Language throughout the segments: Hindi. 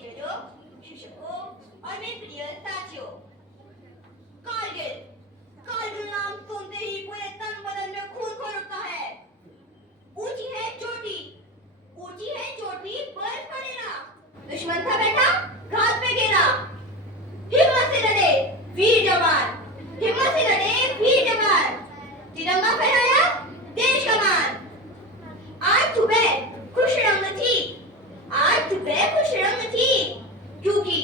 टीचरों, शिक्षकों और मेरे प्रिय साथियों, कारगिल कारगिल नाम सुनते ही पूरे तन बदन में खून खोल उठता है। ऊंची है चोटी बर्फ पड़े ना, दुश्मन था बैठा घात पे गिरा। हिम्मत से लड़े वीर जवान, तिरंगा फहराया देश का मान। आज सुबह खुश रंग थी, क्योंकि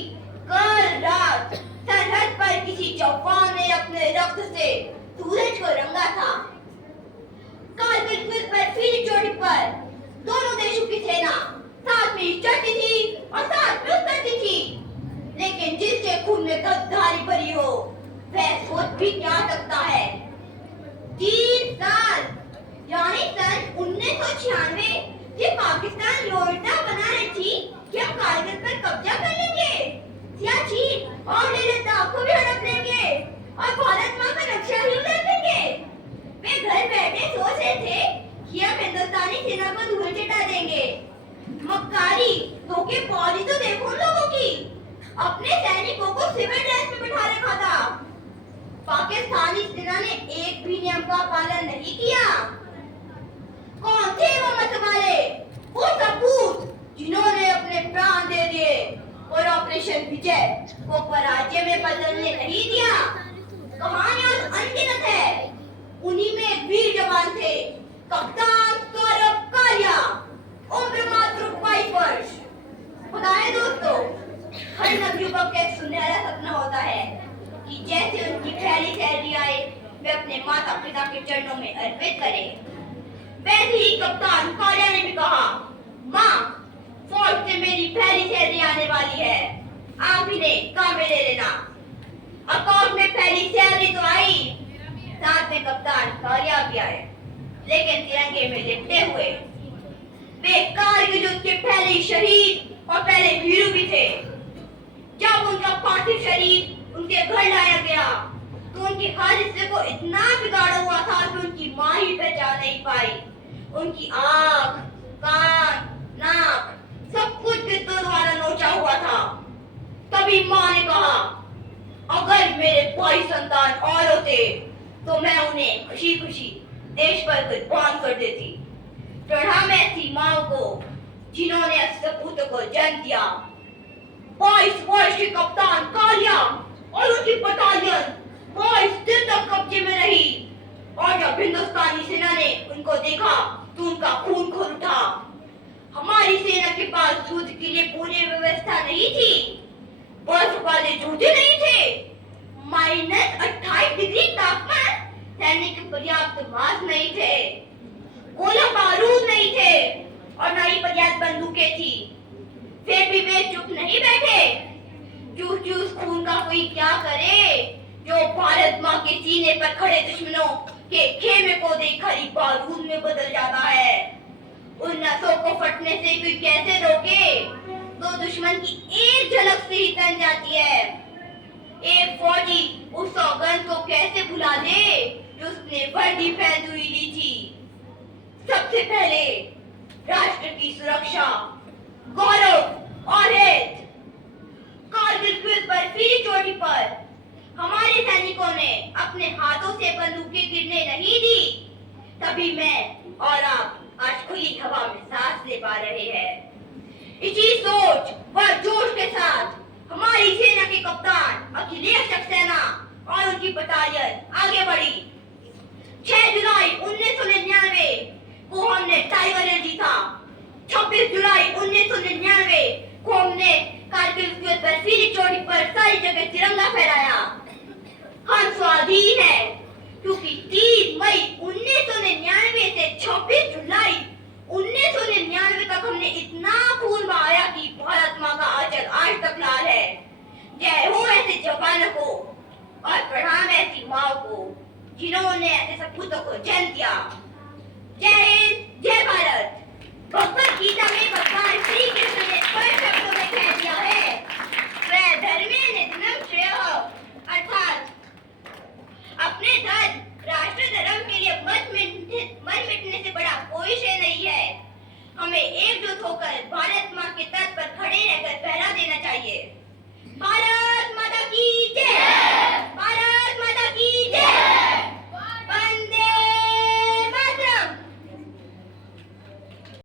कल रात सरहद पर किसी जवान ने अपने रक्त से सूरज को रंगा था। कारगिल की बर्फीली चोटी पर दोनों देशों की सेना साथ में चढ़ती थी और साथ में उतरती थी, लेकिन जिसके खून में गद्दारी भरी हो वह सोच भी क्या सकता है। 3 साल यानी सन 1996 से पाकिस्तान योजना बना रही थी कि हम कारगिल पर कब्जा कर लेंगे, सियाचिन और लद्दाख को भी हड़प लेंगे और भारत माँ का नक्शा ही उतार देंगे। वे घर बैठे सोच रहे थे कि हम हिंदुस्तानी सेना को धूल चटा देंगे। मक्कारी धोखेबाजी तो देखो उन लोगों की, अपने सैनिकों को सिविल ड्रेस में बिठा रखा था। पाकिस्तानी सेना ने एक भी नियम का पालन नहीं किया। कौन थे वो मतवाले, वो सपूत जिन्होंने अपने प्राण दे दिए और ऑपरेशन विजय को पराजय में बदलने नहीं दिया। कहानियां अनगिनत है। उन्हीं में एक वीर जवान थे, कप्तान सौरभ कालिया, उम्र मात्र 22 वर्ष। पता है दोस्तों, हर नवयुवक का एक सुनहरा सपना होता है कि जैसे उनकी पहली सैलरी आए वे अपने माता पिता के चरणों में अर्पित करें। वैसे ही कप्तान कालिया ने भी कहा, माँ फौज से मेरी पहली सैलरी आने वाली है, आप इन्हें काम में ले लेना। अकाउंट में पहली सैलरी तो आई, साथ में कप्तान कालिया भी आए, लेकिन तिरंगे में लिपटे हुए। वे कारगिल युद्ध के पहले शहीद और पहले वीर भी थे। जब उनका पार्थिव शरीर उनके घर लाया गया तो उनके हर हिस्से को इतना बिगाड़ा हुआ था कि उनकी माँ ही पहचान नहीं पाई। उनकी आँख, कान, नाक सब कुछ विद्युत द्वारा नोचा हुआ था। तभी माँ ने कहा, अगर मेरे 22 संतान और होते तो मैं उन्हें खुशी खुशी देश पर कुर्बान कर देती। प्रणाम ऐसी माँ को जिन्होंने सपूतों को जन्म दिया। 22 वर्ष के कप्तान कालिया और उनकी बटालियन 22 दिन तक कब्जे में रही, और जब हिंदुस्तानी सेना ने उनको देखा तो उनका खून खोल उठा। हमारी सेना के पास युद्ध के लिए पूरी व्यवस्था नहीं थी, बर्फ वाले जूते नहीं थे, -28 डिग्री तापमान, सैनिक के पर्याप्त मास्क नहीं थे, गोला बारूद नहीं थे और न ही पर्याप्त बंदूकें थी। फिर भी वे चुप नहीं बैठे। चूस खून का कोई क्या करे, जो भारत माँ के सीने पर खड़े दुश्मनों के खेमे को देखकर ही बारूद में बदल जाता है। उन नसों को फटने से कोई कैसे रोके, तो दुश्मन की एक झलक से ही तन जाती है। एक फौजी उस सौगंध को कैसे भुला दे जो उसने वर्दी पहनी हुई ली थी। सबसे पहले राष्ट्र की सुरक्षा, गौरव और हित। कारगिल की बर्फीली चोटी पर हमारे सैनिकों ने अपने हाथों से बंदूकें गिरने नहीं दी। तभी मैं